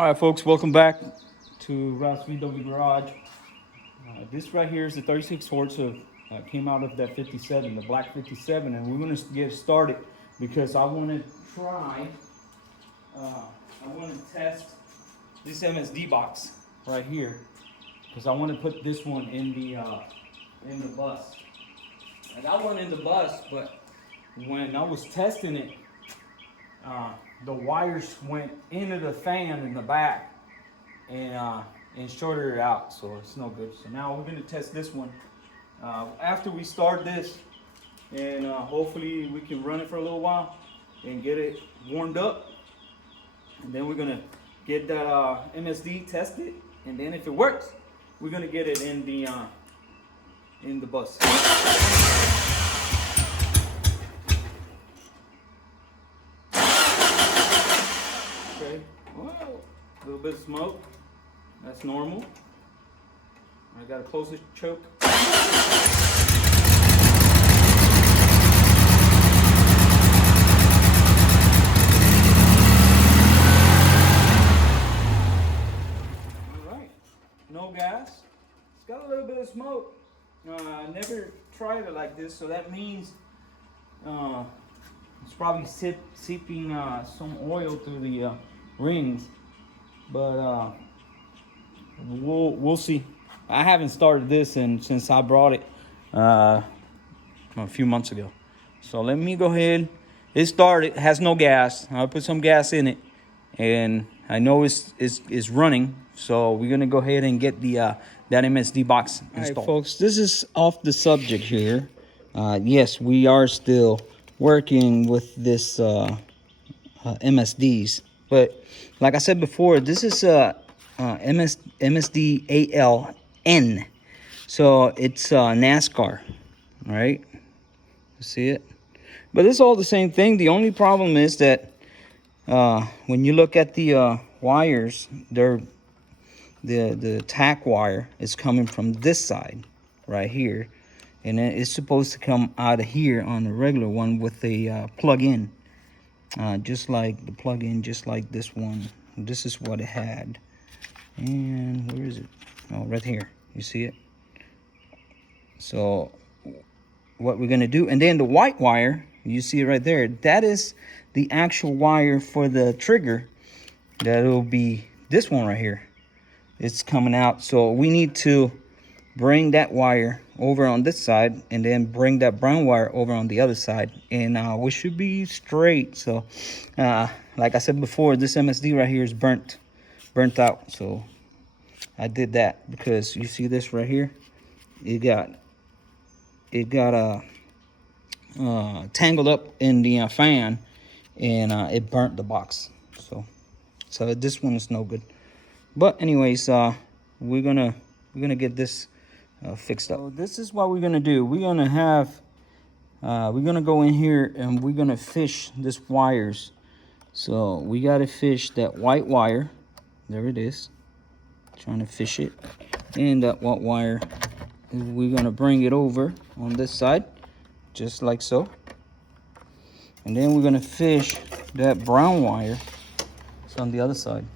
All right, folks, welcome back to Ross VW Garage. This right here is the 36 horse of came out of that 57, the black 57, and we're going to get started because I want to try, I want to test this MSD box right here because I want to put this one in the bus. I got one in the bus, but when I was testing it, the wires went into the fan in the back and shorted it out, so it's no good. So now we're gonna test this one after we start this, and hopefully we can run it for a little while and get it warmed up, and then we're gonna get that MSD tested, and then if it works, we're gonna get it in the bus. Okay, whoa, a little bit of smoke. That's normal. I gotta close the choke. Alright, no gas. It's got a little bit of smoke. I never tried it like this, so that means it's probably seeping some oil through the rings. But we'll see. I haven't started this since I brought it a few months ago. So let me go ahead. It started. It has no gas. I'll put some gas in it, and I know it's running. So we're gonna go ahead and get the that MSD box installed. All right, folks. This is off the subject here. Yes, we are still working with this MSDs, but like I said before, this is MSD ALN, so it's NASCAR, right? You see it? But it's all the same thing. The only problem is that when you look at the wires, the tack wire is coming from this side right here, and then it's supposed to come out of here on the regular one with a plug-in, just like the plug-in, just like this one. This is what it had. And where is it? Oh, right here. You see it? So what we're gonna do, and then the white wire, you see it right there, that is the actual wire for the trigger. That'll be this one right here. It's coming out, so we need to bring that wire over on this side and then bring that brown wire over on the other side, and we should be straight. So like I said before, this MSD right here is burnt out, so I did that because you see this right here, it got tangled up in the fan, and it burnt the box. So this one is no good. But anyways, we're gonna get this fixed up. So this is what we're gonna do. We're gonna go in here and we're gonna fish this wires. So we gotta fish that white wire. There it is. Trying to fish it. And that white wire, we're gonna bring it over on this side, just like so. And then we're gonna fish that brown wire. It's on the other side.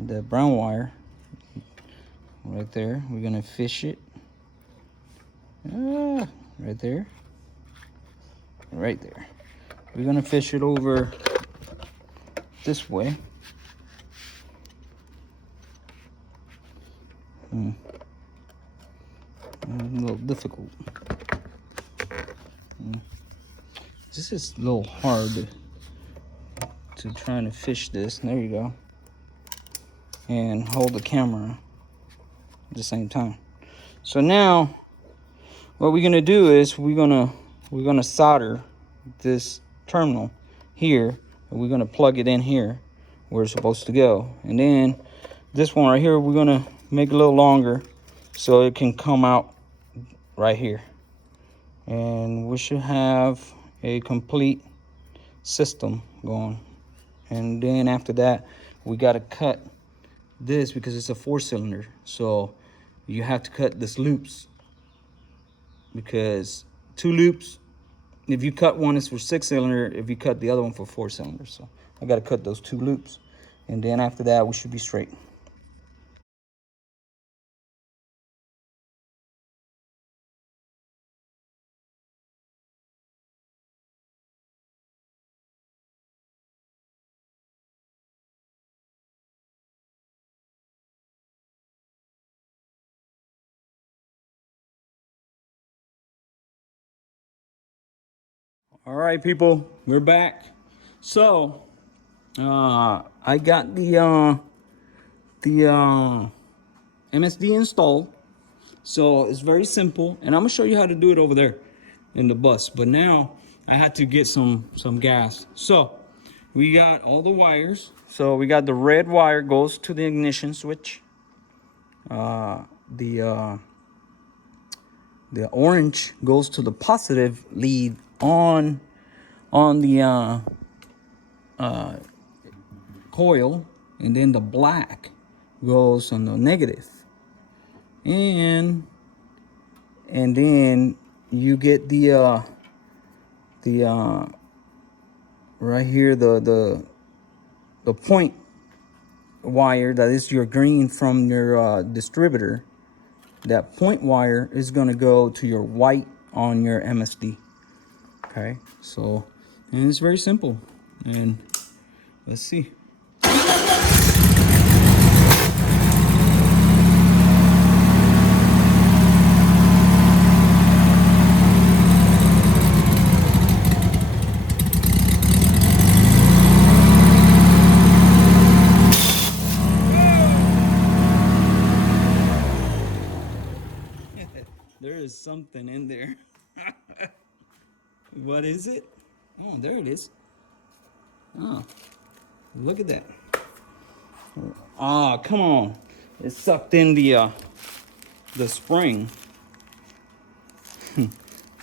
The brown wire right there, we're gonna fish it right there, we're gonna fish it over this way. A little difficult. This is a little hard to try to fish this. There you go. And hold the camera at the same time. So now what we're gonna do is we're gonna solder this terminal here, and we're gonna plug it in here where it's supposed to go. And then this one right here, we're gonna make it a little longer so it can come out right here. And we should have a complete system going. And then after that, we gotta cut this because it's a 4-cylinder, so you have to cut this loops, because 2 loops, if you cut one, it's for 6-cylinder, if you cut the other one for 4 cylinders. So I got to cut those 2 loops, and then after that we should be straight. All right, people, we're back. So I got the MSD installed. So it's very simple, and I'm gonna show you how to do it over there in the bus. But now I had to get some gas. So we got all the wires. So we got the red wire goes to the ignition switch. The orange goes to the positive lead on the coil, and then the black goes on the negative. And then you get the right here, the point wire that is your green from your distributor. That point wire is going to go to your white on your MSD. Okay, so, and it's very simple. And let's see. There is something in there. What is it? Oh, there it is. Oh, look at that. Ah, come on. It sucked in the spring.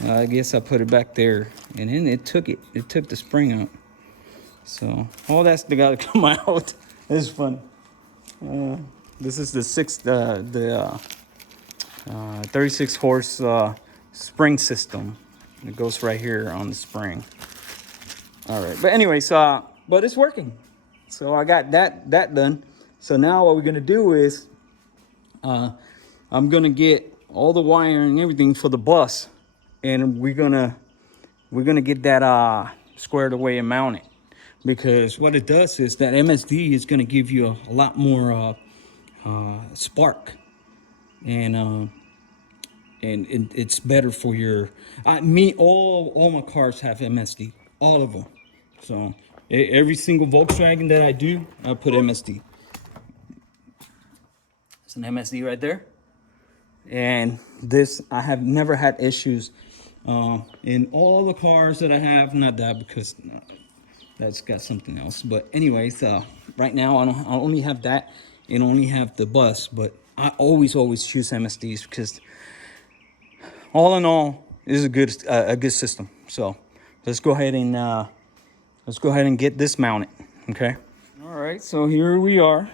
I guess I put it back there, and then it took the spring out. So all that's got to come out. It's fun. This is the 36 horse spring system. It goes right here on the spring. All right, but anyways, but it's working. So I got that done. So now what we're gonna do is, I'm gonna get all the wiring and everything for the bus, and we're gonna get that squared away and mounted. Because what it does is that MSD is gonna give you a lot more spark, and it's better for your. All my cars have MSD, all of them. So every single Volkswagen that I do, I put MSD. It's an MSD right there. And this, I have never had issues in all the cars that I have. Not that, because that's got something else. But anyways, right now I only have that and only have the bus. But I always choose MSDs because all in all, this is a good system. So let's go ahead and get this mounted. Okay. All right. So here we are.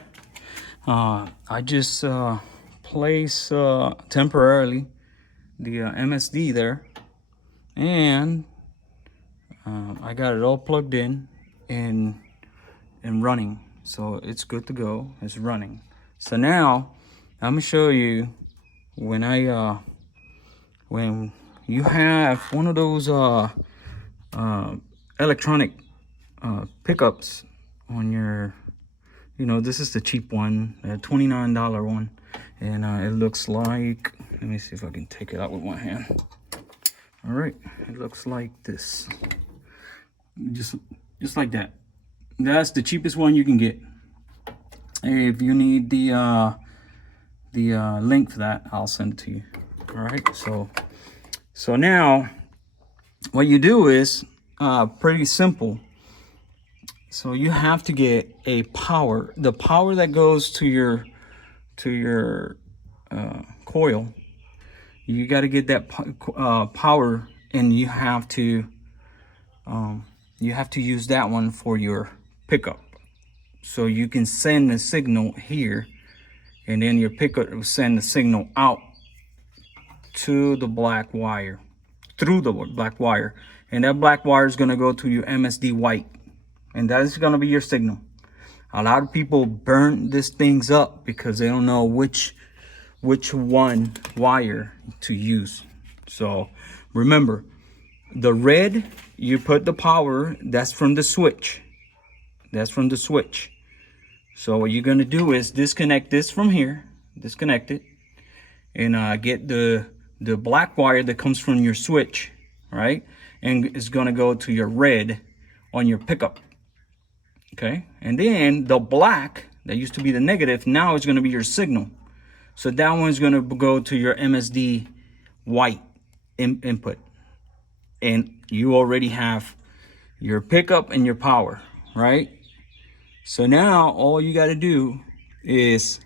I just place temporarily the MSD there, and I got it all plugged in and running, so it's good to go. It's running. So now I'm gonna show you when when you have one of those electronic pickups on your, this is the cheap one, the $29 one, and it looks like, let me see if I can take it out with one hand. All right, it looks like this, just like that. That's the cheapest one you can get. If you need the link for that, I'll send it to you. All right, so now what you do is pretty simple. So you have to get the power that goes to your coil. You got to get that power, and you have to use that one for your pickup. So you can send the signal here, and then your pickup will send the signal out to the black wire, through the black wire, and that black wire is going to go to your MSD white. and that is going to be your signal. A lot of people burn these things up because they don't know which one wire to use. So remember, the red, you put the power, that's from the switch. That's from the switch. So what you're gonna do is disconnect this from here, disconnect it, and get the black wire that comes from your switch, right? And it's gonna go to your red on your pickup. Okay, and then the black that used to be the negative, now is gonna be your signal. So that one's gonna go to your MSD white input. And you already have your pickup and your power, right? So now all you got to do is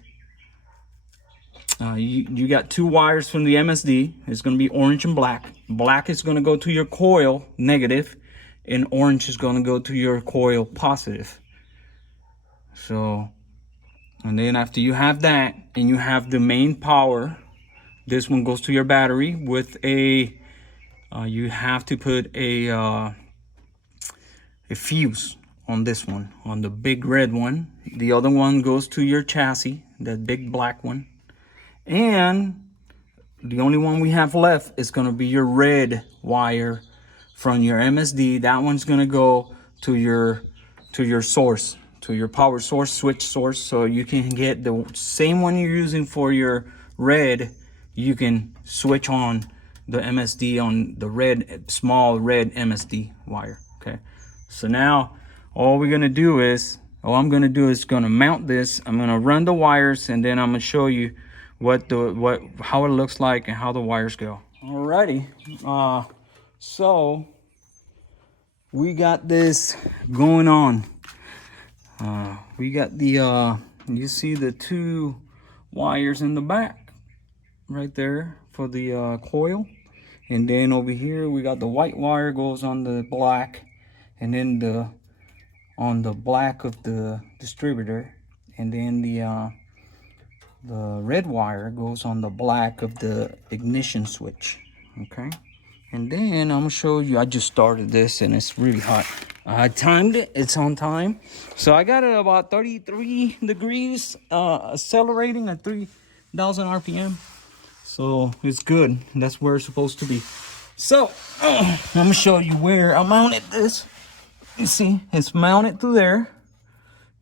you got two wires from the MSD. It's going to be orange and black. Black is going to go to your coil negative, and orange is going to go to your coil positive. So, and then after you have that and you have the main power, this one goes to your battery with a you have to put a fuse on this one, on the big red one. The other one goes to your chassis, that big black one. And the only one we have left is going to be your red wire from your MSD. That one's going to go to your source, to your power source, switch source. So you can get the same one you're using for your red. You can switch on the MSD on the red, small red MSD wire. Okay. So now all we're gonna do is, I'm gonna mount this. I'm gonna run the wires, and then I'm gonna show you how it looks like and how the wires go. Alrighty. So we got this going on. We got the you see the two wires in the back right there for the coil, and then over here we got the white wire goes on the black, and then on the black of the distributor, and then the red wire goes on the black of the ignition switch. Okay, and then I'm gonna show you. I just started this and it's really hot. I timed it, it's on time, so I got it about 33 degrees, accelerating at 3,000 RPM, so it's good. That's where it's supposed to be. So I'm gonna show you where I mounted this. You see, it's mounted through there.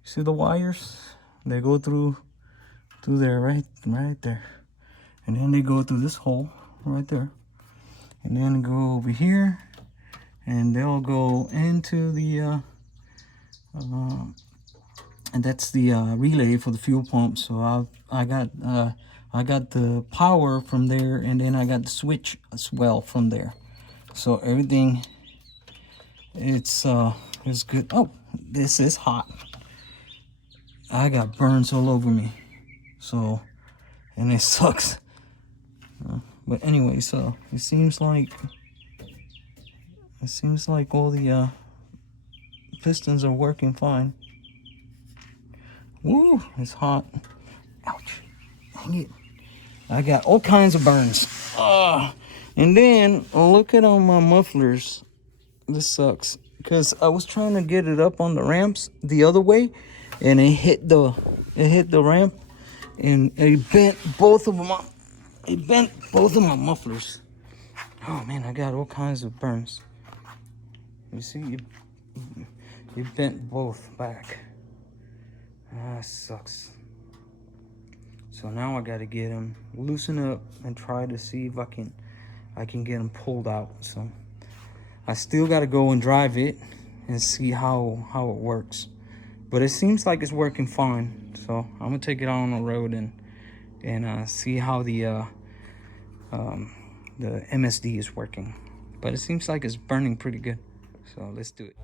You see the wires? They go through there, right there. And then they go through this hole right there. And then go over here, and they'll go into the and that's the relay for the fuel pump. So I got the power from there, and then I got the switch as well from there. So everything, it's good. Oh, this is hot. I got burns all over me, so, and it sucks. But anyway, so it seems like all the pistons are working fine. Woo, it's hot. Ouch. Dang it. I got all kinds of burns. And then look at all my mufflers. This sucks, because I was trying to get it up on the ramps the other way, and it hit the ramp, and it bent both of them up. It bent both of my mufflers. Oh man, I got all kinds of burns. You see, you bent both back. Sucks. So now I gotta get them loosen up and try to see if I can get them pulled out. So I still gotta go and drive it and see how it works. But it seems like it's working fine. So I'm gonna take it out on the road and see how the MSD is working. But it seems like it's burning pretty good. So let's do it.